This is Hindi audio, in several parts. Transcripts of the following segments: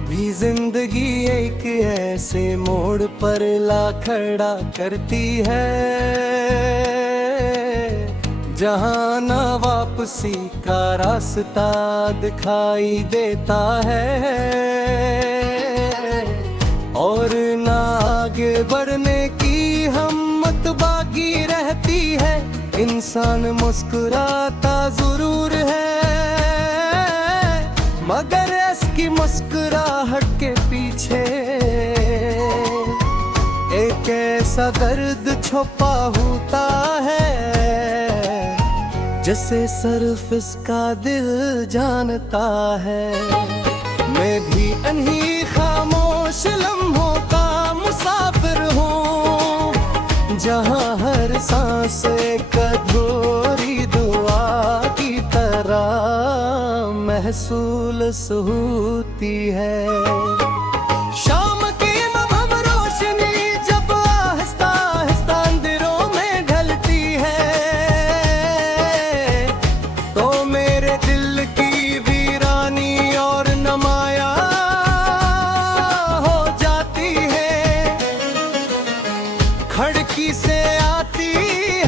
कभी जिंदगी एक ऐसे मोड़ पर ला खड़ा करती है जहां ना वापसी का रास्ता दिखाई देता है और ना आगे बढ़ने की हिम्मत बाकी रहती है। इंसान मुस्कुराता जरूर है मगर इसकी मुस्कुराहट के पीछे एक ऐसा दर्द छुपा होता है जिसे सिर्फ इसका दिल जानता है। मैं भी इन्हीं खामोश लम्हों का मुसाफिर हूँ जहाँ हर सांस एक अधूरी दुआ की तरह महसूस होती है। शाम की मबहम रोशनी जब आहिस्ता आहिस्ता अंधेरों में ढलती है तो मेरे दिल की वीरानी और नमाया हो जाती है। खिड़की से आती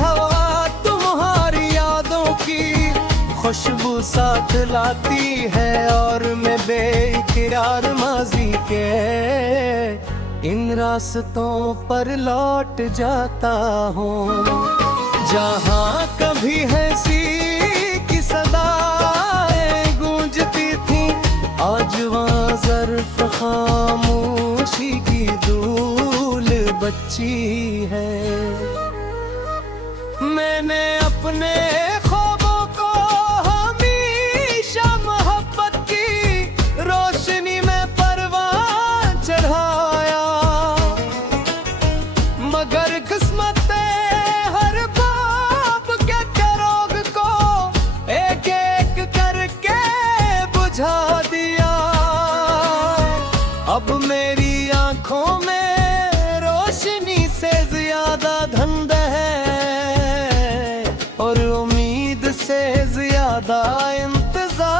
हवा तुम्हारी यादों की खुशबू साथ लाती है और मैं बेकरार माजी के इन रास्तों पर लौट जाता हूँ जहाँ कभी हंसी की सदाएं गूंजती थी आज वहाँ ज़र्फ खामोशी की धूल बची है। मैंने अपने ख्वाबों को हमेशा मोहब्बत की रोशनी में परवान चढ़ाया मगर किस्मत हर बाप के करोग को एक एक करके बुझा दिया। अब मेरी आंखों में रोशनी से ज्यादा धुंध है और उम्मीद से ज्यादा इंतजार।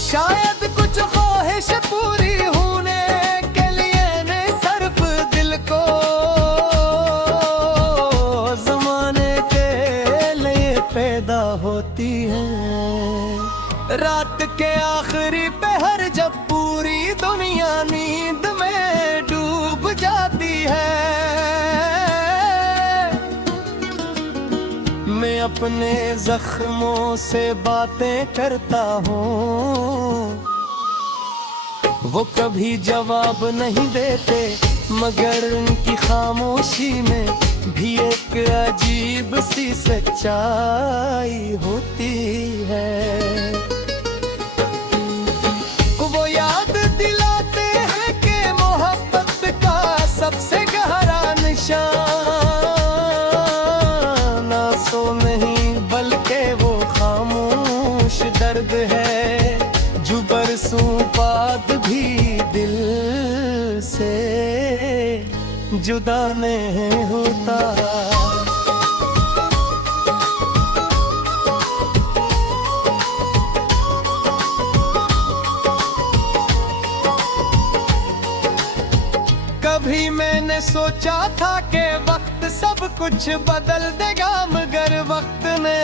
शायद कुछ ख्वाहिश पूरी होने के लिए ने सिर्फ दिल को ज़माने के लिए पैदा होती है। रात के आखिरी पहर जब पूरी दुनिया नींद में डूब जाती है मैं अपने जख्मों से बातें करता हूँ। वो कभी जवाब नहीं देते मगर उनकी खामोशी में भी एक अजीब सी सच्चाई होती है। वो याद दिलाते हैं कि मोहब्बत का सबसे गहरा निशान आंसू नहीं बल्कि वो खामोश दर्द है जो बरसों बाद भी दिल से जुदा नहीं होता। कभी मैंने सोचा था कि वक्त सब कुछ बदल देगा मगर वक्त ने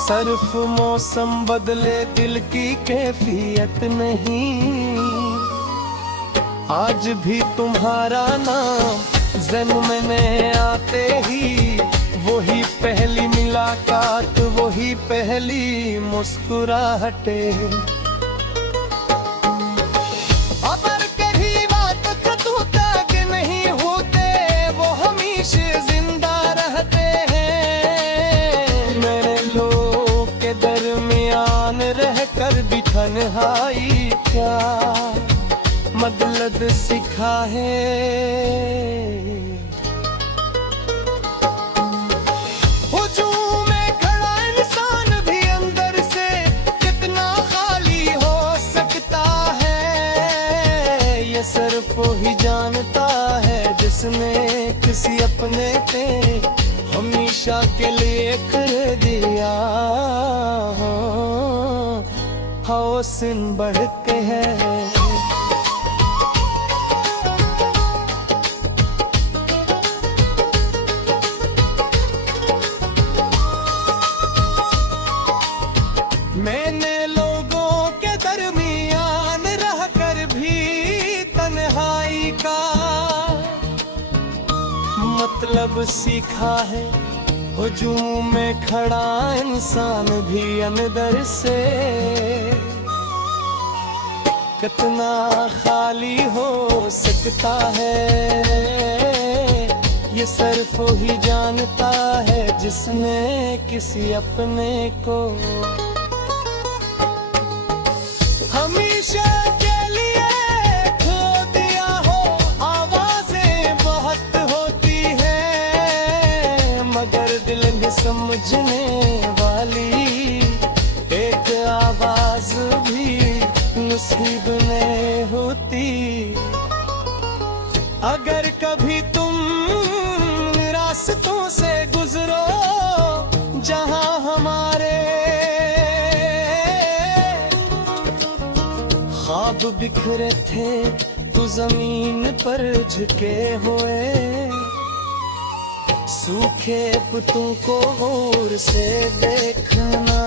सिर्फ मौसम बदले दिल की कैफियत नहीं। आज भी तुम्हारा नाम ज़हन में आते ही वही पहली मुलाकात वही पहली मुस्कुराहटें भी तन्हाई क्या मतलब सिखा है। हुजूम में खड़ा इंसान भी अंदर से कितना खाली हो सकता है ये सिर्फ वही जानता है जिसने किसी अपने पे हमेशा के लिए कर दिया। हौसन बढ़ते हैं। मैंने लोगों के दरमियान रहकर भी तन्हाई का मतलब सीखा है। हुजूम में खड़ा इंसान भी अंदर से कितना खाली हो सकता है, ये सिर्फ ही जानता है जिसने किसी अपने को हमेशा के लिए खो दिया हो। आवाजें बहुत होती हैं मगर दिल में समझने वाली एक आवाज भी नसीब में होती। अगर कभी तुम रास्तों से गुजरो जहां हमारे ख्वाब बिखरे थे, तो जमीन पर झुके हुए सूखे पुतों को गौर से देखना।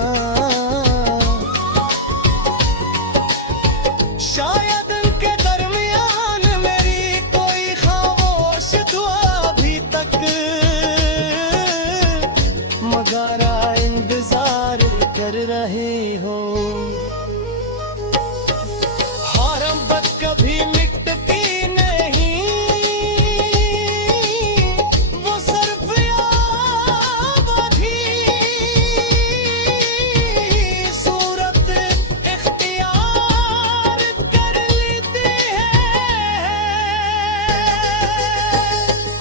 शायद उनके दरमियान मेरी कोई खामोश दुआ अभी तक मगर इंतजार कर रहे हो। कभी मिटती नहीं वो सिर्फ याद भी सूरत इख्तियार कर लेती है।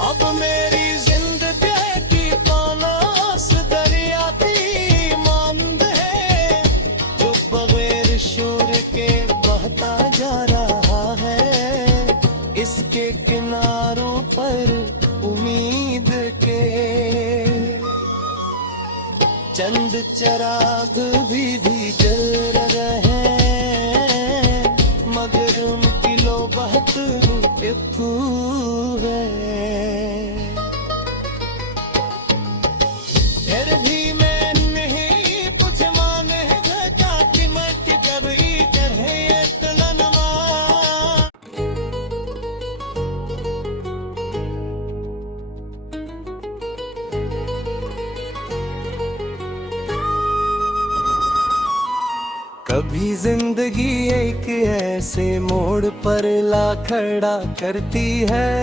अब मेरी जिंदगी की पानास दरियाती मांद है जो बगैर शोर के बहता जा रहा है। इसके किनारों पर उम्मीद के चंद चिराग भी जल रहे हैं मगर उनकी लो बहुत टिप्पू है। फिर भी मैं नहीं कुछ माने कि मत कभी करे इतना कभी जिंदगी एक ऐसे मोड़ पर ला खड़ा करती है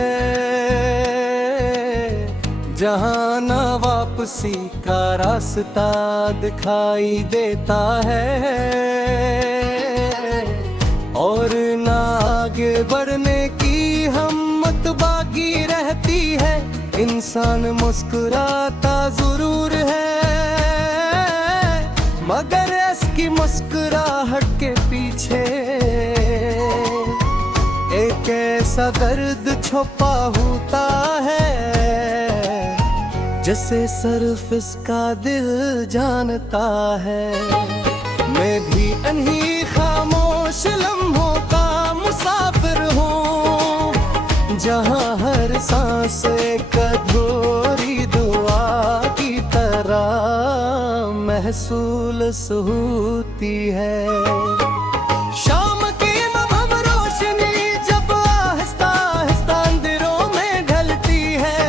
जहां ना वापसी का रास्ता दिखाई देता है और ना आगे बढ़ने की हिम्मत बाकी रहती है। इंसान मुस्कुराता जरूर है मगर इसकी मुस्कुराहट के पीछे एक ऐसा दर्द छुपा होता है जिसे सिर्फ इसका दिल जानता है। मैं भी इन्हीं खामोश लम्हों का मुसाफिर हूँ जहाँ हर सांस एक अधूरी दुआ की तरह महसूस होती है। शाम की मबहम रोशनी जब आहिस्ता आहिस्ता अंधेरों में ढलती है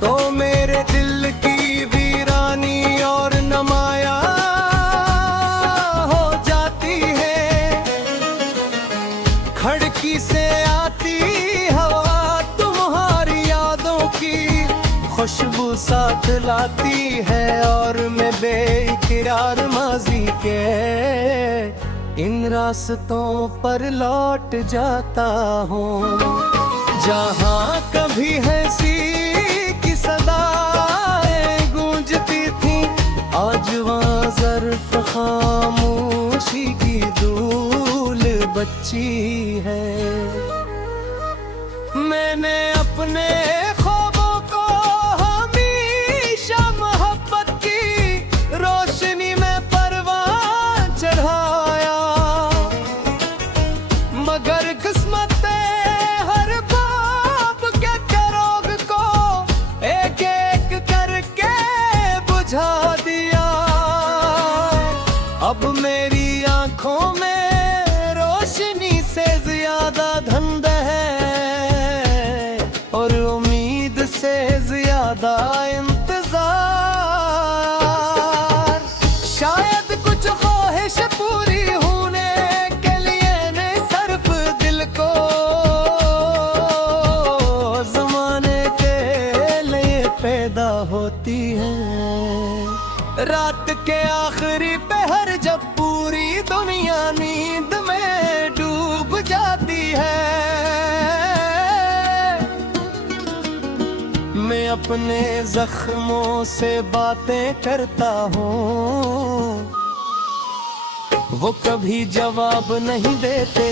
तो मेरे दिल की वीरानी और नमाया हो जाती है। खिड़की से आती हवा तुम्हारी यादों की खुशबू साथ लाती है और मैं बेइकरार माजी के इन रास्तों पर लौट जाता हूँ जहाँ कभी हंसी की सदाएं गूंजती थी। आज वहाँ ज़र्फ खामोशी की धूल बची है। मैंने अपने ख्वाबों को हमेशा मोहब्बत की रोशनी में परवान अपने जख्मों से बातें करता हूँ। वो कभी जवाब नहीं देते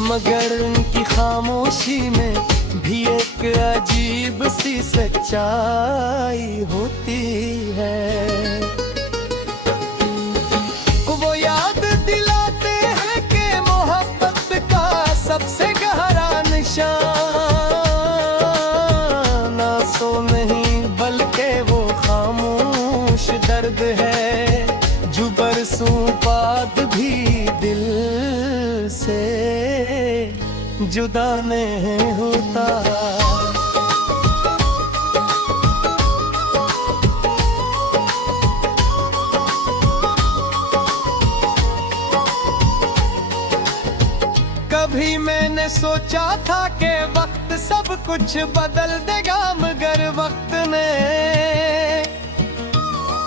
मगर उनकी खामोशी में भी एक अजीब सी सच्चाई होती है। वो याद दिलाते हैं कि मोहब्बत का सबसे गहरा निशान आंसू नहीं बल्कि वो खामोश दर्द है जो बरसों बाद भी दिल से जुदा नहीं होता। कभी मैंने सोचा था कि वक्त सब कुछ बदल देगा मगर वक्त ने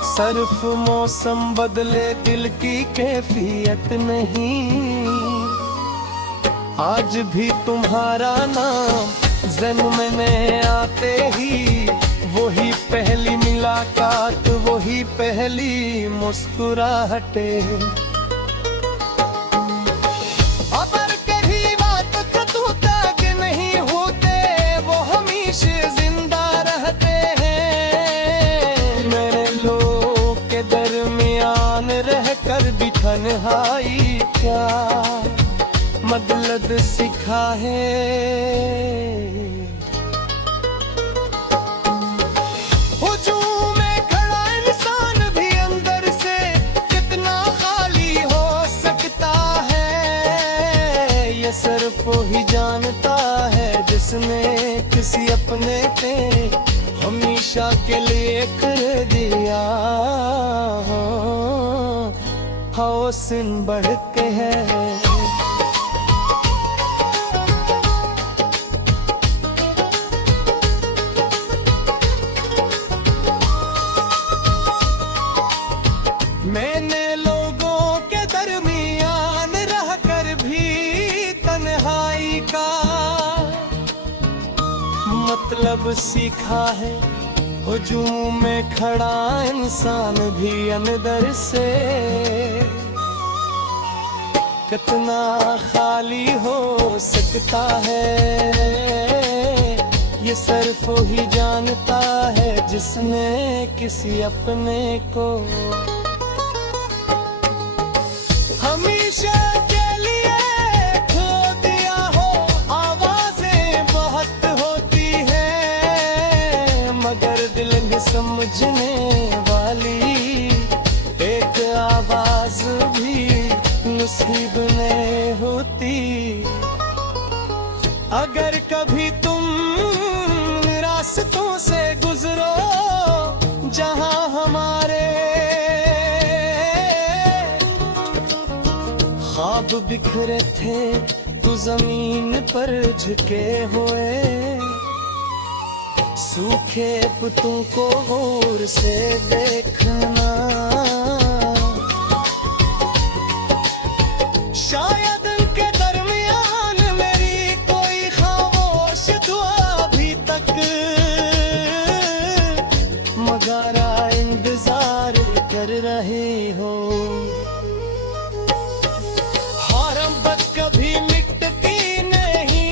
सिर्फ मौसम बदले दिल की कैफियत नहीं। आज भी तुम्हारा नाम ज़हन में आते ही वही पहली मुलाकात वही पहली मुस्कुराहटें। अबर कभी बात तो तक नहीं होते वो हमेशा जिंदा रहते हैं। मेरे लोग के दरमियान रहकर भी तन्हाई क्या मतलब सिखा है। हुजूम में खड़ा इंसान भी अंदर से कितना खाली हो सकता है ये सिर्फ वही जानता है जिसने किसी अपने पे हमेशा के लिए कर दिया हौसन बढ़ के है। मैंने लोगों के दरमियान रहकर भी तन्हाई का मतलब सीखा है। हुजूम में खड़ा इंसान भी अंदर से कितना खाली हो सकता है ये सिर्फ वही जानता है जिसने किसी अपने को हमेशा के लिए खो दिया हो। आवाजें बहुत होती हैं मगर दिल में समझने वाली एक आवाज भी नसीब नहीं होती। अगर कभी तुम रास्तों से गुजरो जहां हमारे ख्वाब बिखरे थे तो जमीन पर झुके हुए सूखे पुतों को गौर से देखना। शायद उनके दरमियान मेरी कोई खामोश दुआ अभी तक मगर इंतजार कर रहे हो। कभी मिटती नहीं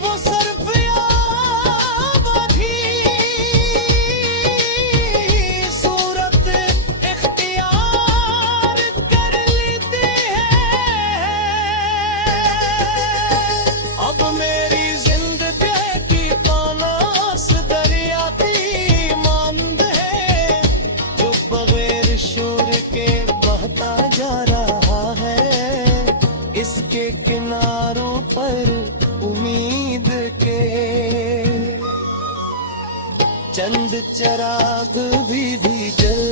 वो सिर्फ याद भी सूरत इख्तियार कर लेती है। अब मेरी जिंदगी की पानास दरियाती मांद है जो बगैर शोर के बहता जा रहा इसके किनारों पर उम्मीद के चंद चिराग भी जल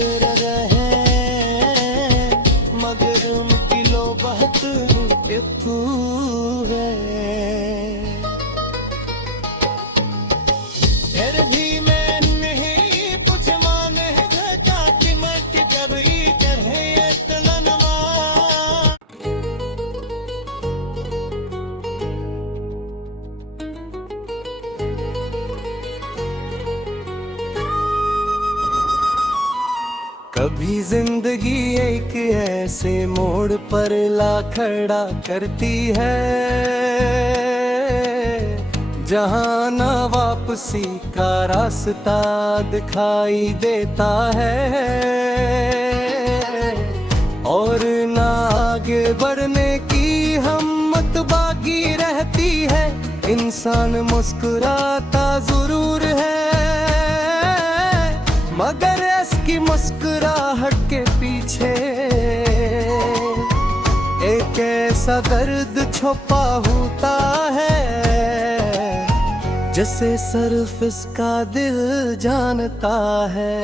रहे हैं मगर उनकी लो बहुत एकू है। फिर भी मैं नहीं कुछ माने कि मैं कभी करे इतना कभी जिंदगी एक ऐसे मोड़ पर ला खड़ा करती है जहां ना वापसी का रास्ता दिखाई देता है और ना आगे बढ़ने की हिम्मत बाकी रहती है। इंसान मुस्कुराता जरूर है मगर इसकी मुस्कुराहट के पीछे एक ऐसा दर्द छुपा होता है जिसे सिर्फ इसका दिल जानता है।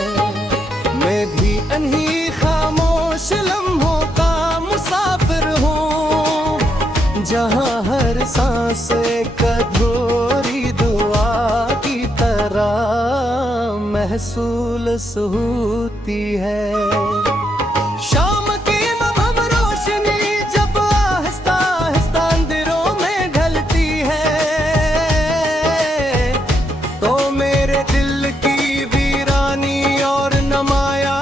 मैं भी इन्हीं खामोश लम्हों का मुसाफिर हूँ जहाँ हर सांस एक अधूरी दुआ की तरह महसूस होती है। शाम की मम रोशनी जब आहिस्ता आहिस्ता अंधेरों में ढलती है तो मेरे दिल की वीरानी और नमाया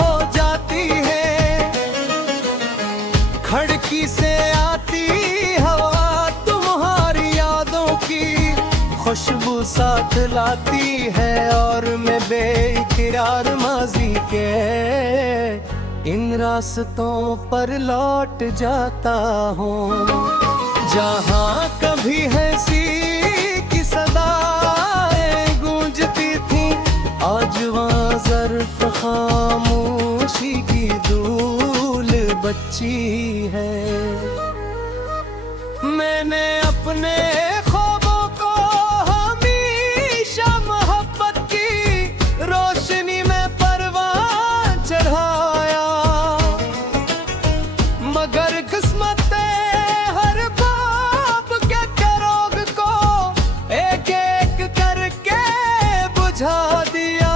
हो जाती है। खिड़की से आती हवा तुम्हारी यादों की खुशबू साथ लाती है और मैं बेकरार माजी के इन रास्तों पर लौट जाता हूँ जहाँ कभी हंसी की सदाएं गूंजती थी आज वहाँ ज़र्फ खामोशी की धूल बची है। मैंने अपने ख्वाबों को हमेशा मोहब्बत की रोशनी में परवान चढ़ाया मगर किस्मत हर बाप के करोग को एक एक करके बुझा दिया।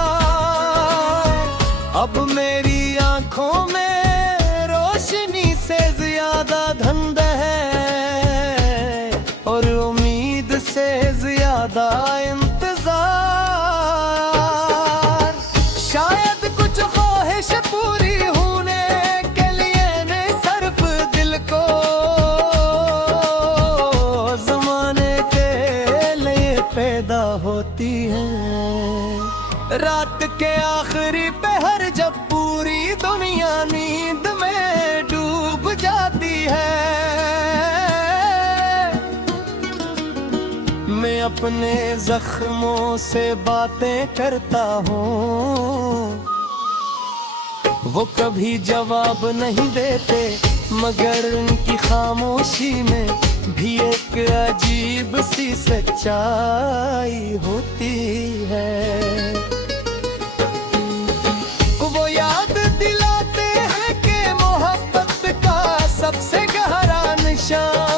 अब मेरी आंखों में रोशनी से ज्यादा धुंध है और उम्मीद से ज्यादा इंतजार। शायद कुछ ख्वाहिश पूरी होने के लिए ने सिर्फ दिल को जमाने के लिए पैदा होती है। रात के आखिरी पहर जब पूरी दुनिया नींद में डूब जाती है मैं अपने जख्मों से बातें करता हूँ वो कभी जवाब नहीं देते मगर उनकी खामोशी में भी एक अजीब सी सच्चाई होती है। वो याद दिलाते हैं कि मोहब्बत का सबसे गहरा निशान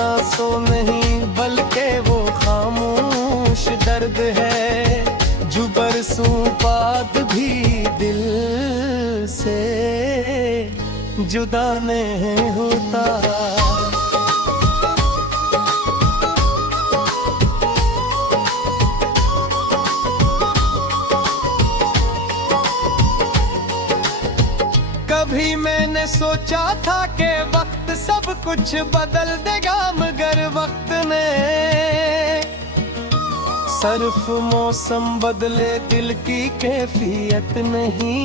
आंसू नहीं बल्कि वो खामोश दर्द है जो बरसों बाद भी दिल से जुदा नहीं होता। कभी मैंने सोचा था कि वक्त सब कुछ बदल देगा मगर वक्त ने सिर्फ मौसम बदले दिल की कैफियत नहीं।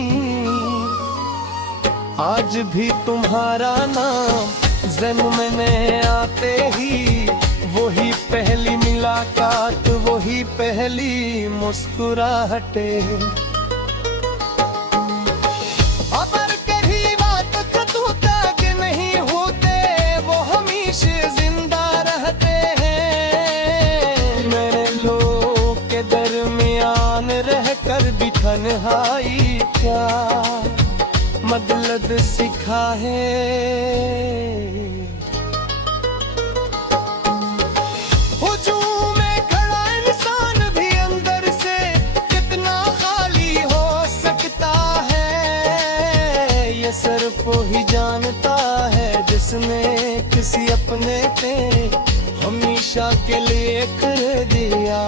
आज भी तुम्हारा नाम ज़हन में आते ही वही पहली मुलाकात वही पहली मुस्कुराहटें भी तन्हाई क्या मतलब सिखा है। हुजूम में खड़ा इंसान भी अंदर से कितना खाली हो सकता है ये सिर्फ वही जानता है जिसने किसी अपने पे हमेशा के लिए कर दिया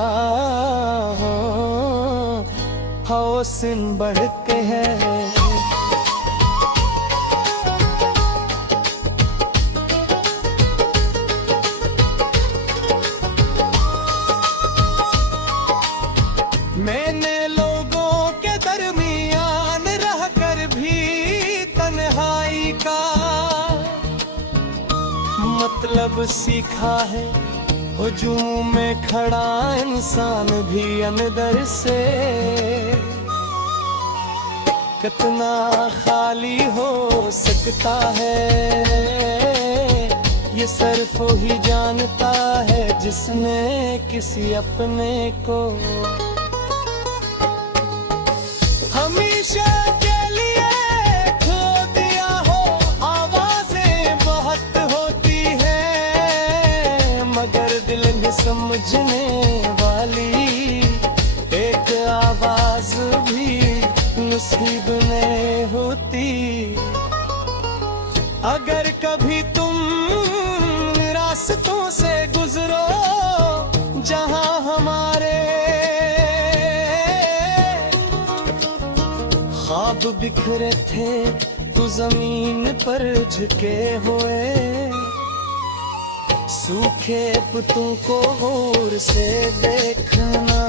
हौसन बढ़ते हैं। मैंने लोगों के दरमियान रहकर भी तन्हाई का मतलब सीखा है। हुजूम में खड़ा इंसान भी अंदर से कितना खाली हो सकता है, ये सिर्फ ही जानता है जिसने किसी अपने को हमेशा के लिए खो दिया हो। आवाजें बहुत होती हैं मगर दिल में समझने वाली एक आवाज भी नसीब में होती। अगर कभी तुम रास्तों से गुजरो जहां हमारे ख्वाब बिखरे थे, तो जमीन पर झुके हुए सूखे पुतों को गौर से देखना।